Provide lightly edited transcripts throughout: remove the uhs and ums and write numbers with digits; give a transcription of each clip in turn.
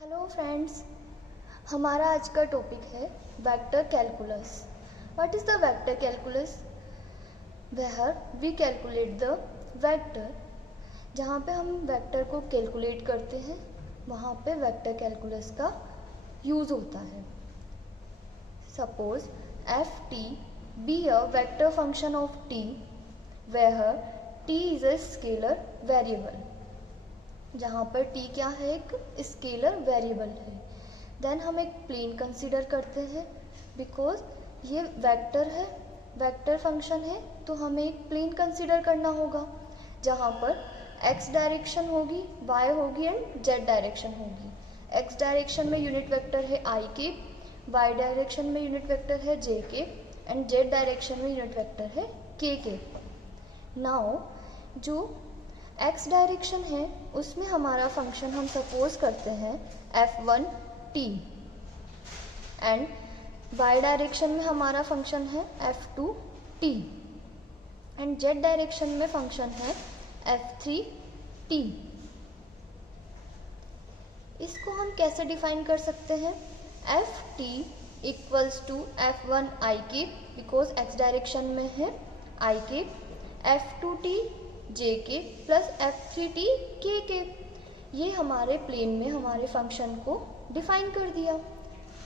Hello friends, हमारा आज का टॉपिक है vector calculus. What is the vector calculus? Where we calculate the vector. जहाँ पे हम वेक्टर को कैलकुलेट करते हैं वहाँ पे वेक्टर कैलकुलस का यूज़ होता है। Suppose f t be a vector function of t where t is a scalar variable. जहाँ पर t क्या है, एक स्केलर वेरिएबल है। देन हम एक प्लेन कंसीडर करते हैं बिकॉज ये वेक्टर है, वेक्टर फंक्शन है, तो हमें एक प्लेन कंसीडर करना होगा जहाँ पर x डायरेक्शन होगी, y होगी एंड z डायरेक्शन होगी। x डायरेक्शन में यूनिट वेक्टर है i के, y डायरेक्शन में यूनिट वेक्टर है j के एंड z डायरेक्शन में यूनिट वेक्टर है k के। नाउ जो x डायरेक्शन है उसमें हमारा फंक्शन हम सपोज करते हैं f1t एंड y डायरेक्शन में हमारा फंक्शन है f2t एंड z डायरेक्शन में फंक्शन है f3t। इसको हम कैसे डिफाइन कर सकते हैं? ft इक्वल्स टू f1i के बिकॉज x डायरेक्शन में है i के, f2t j के प्लस f3t k के। ये हमारे प्लेन में हमारे फंक्शन को डिफाइन कर दिया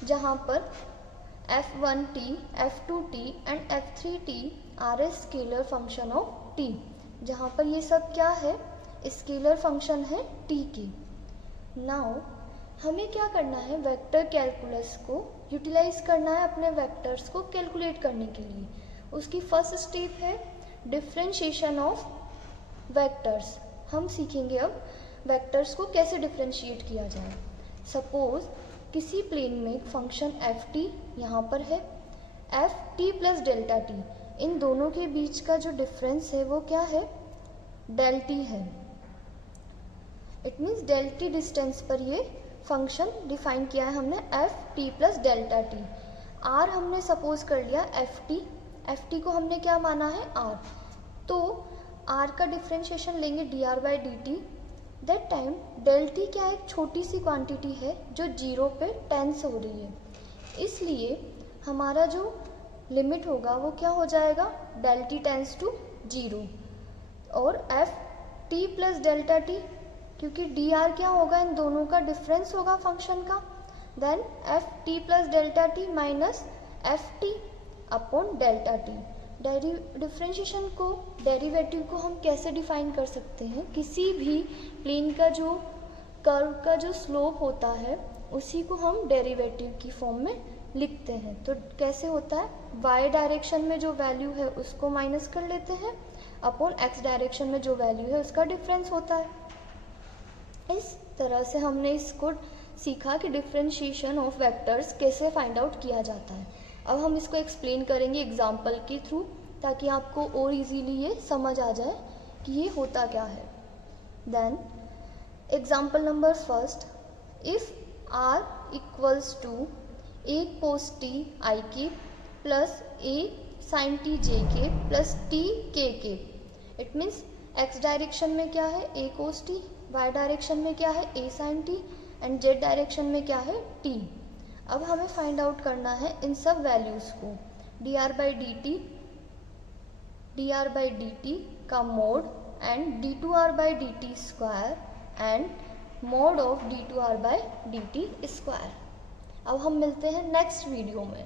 जहाँ पर f1t, f2t and f3t are a scalar function of t। जहाँ पर ये सब क्या है, स्केलर फंक्शन है t के। नाउ हमें क्या करना है, वेक्टर कैलकुलस को यूटिलाइज करना है अपने वेक्टर्स को कैलकुलेट करने के लिए। उसकी फर्स्ट स्टेप है डिफरेंशिएशन ऑफ वेक्टर्स। हम सीखेंगे अब वेक्टर्स को कैसे डिफरेंशिएट किया जाए। सपोज किसी प्लेन में एक फंक्शन एफ टी यहाँ पर है, F T plus delta T, इन दोनों के बीच का जो डिफरेंस है वो क्या है, डेल टी है। It means del t distance पर ये फंक्शन डिफाइन किया है हमने f T plus delta t. R हमने सपोज कर लिया एफ टी को हमने क्या माना है आर, तो आर का डिफ्रेंशिएशन लेंगे d are by D t. That time del t क्या एक छोटी सी क्वांटिटी है जो जीरो पे टेंस हो रही है, इसलिए हमारा जो लिमिट होगा वो क्या हो जाएगा, del T tends to zero. और F T plus delta T, क्योंकि डी आर क्या होगा, इन दोनों का डिफरेंस होगा फंक्शन का, then F T plus delta T minus F T upon delta T. Differentiation को, डेरिवेटिव को हम कैसे डिफाइन कर सकते हैं, किसी भी प्लेन का जो कर्व का जो स्लोप होता है उसी को हम डेरिवेटिव की फॉर्म में लिखते हैं। तो कैसे होता है, y डायरेक्शन में जो वैल्यू है उसको माइनस कर लेते हैं अपॉन x डायरेक्शन में जो वैल्यू है उसका डिफरेंस होता है। इस तरह से हमने इसको सीखा कि डिफरेंशिएशन ऑफ वेक्टर्स कैसे फाइंड आउट किया जाता है। अब हम इसको एक्सप्लेन करेंगे एग्जाम्पल के थ्रू ताकि आपको और इजीली ये समझ आ जाए कि ये होता क्या है। Then example number first, if r equals to a cos t i के plus a sin t j के प्लस t k के। इट मीन्स x डायरेक्शन में क्या है a cos t, y direction में क्या है a sin t and z direction में क्या है t। अब हमें फाइंड आउट करना है इन सब वैल्यूज़ को, D are by D T का mod and D two R by D T square and mod of D two R by D T square. अब हम मिलते हैं नेक्स्ट वीडियो में।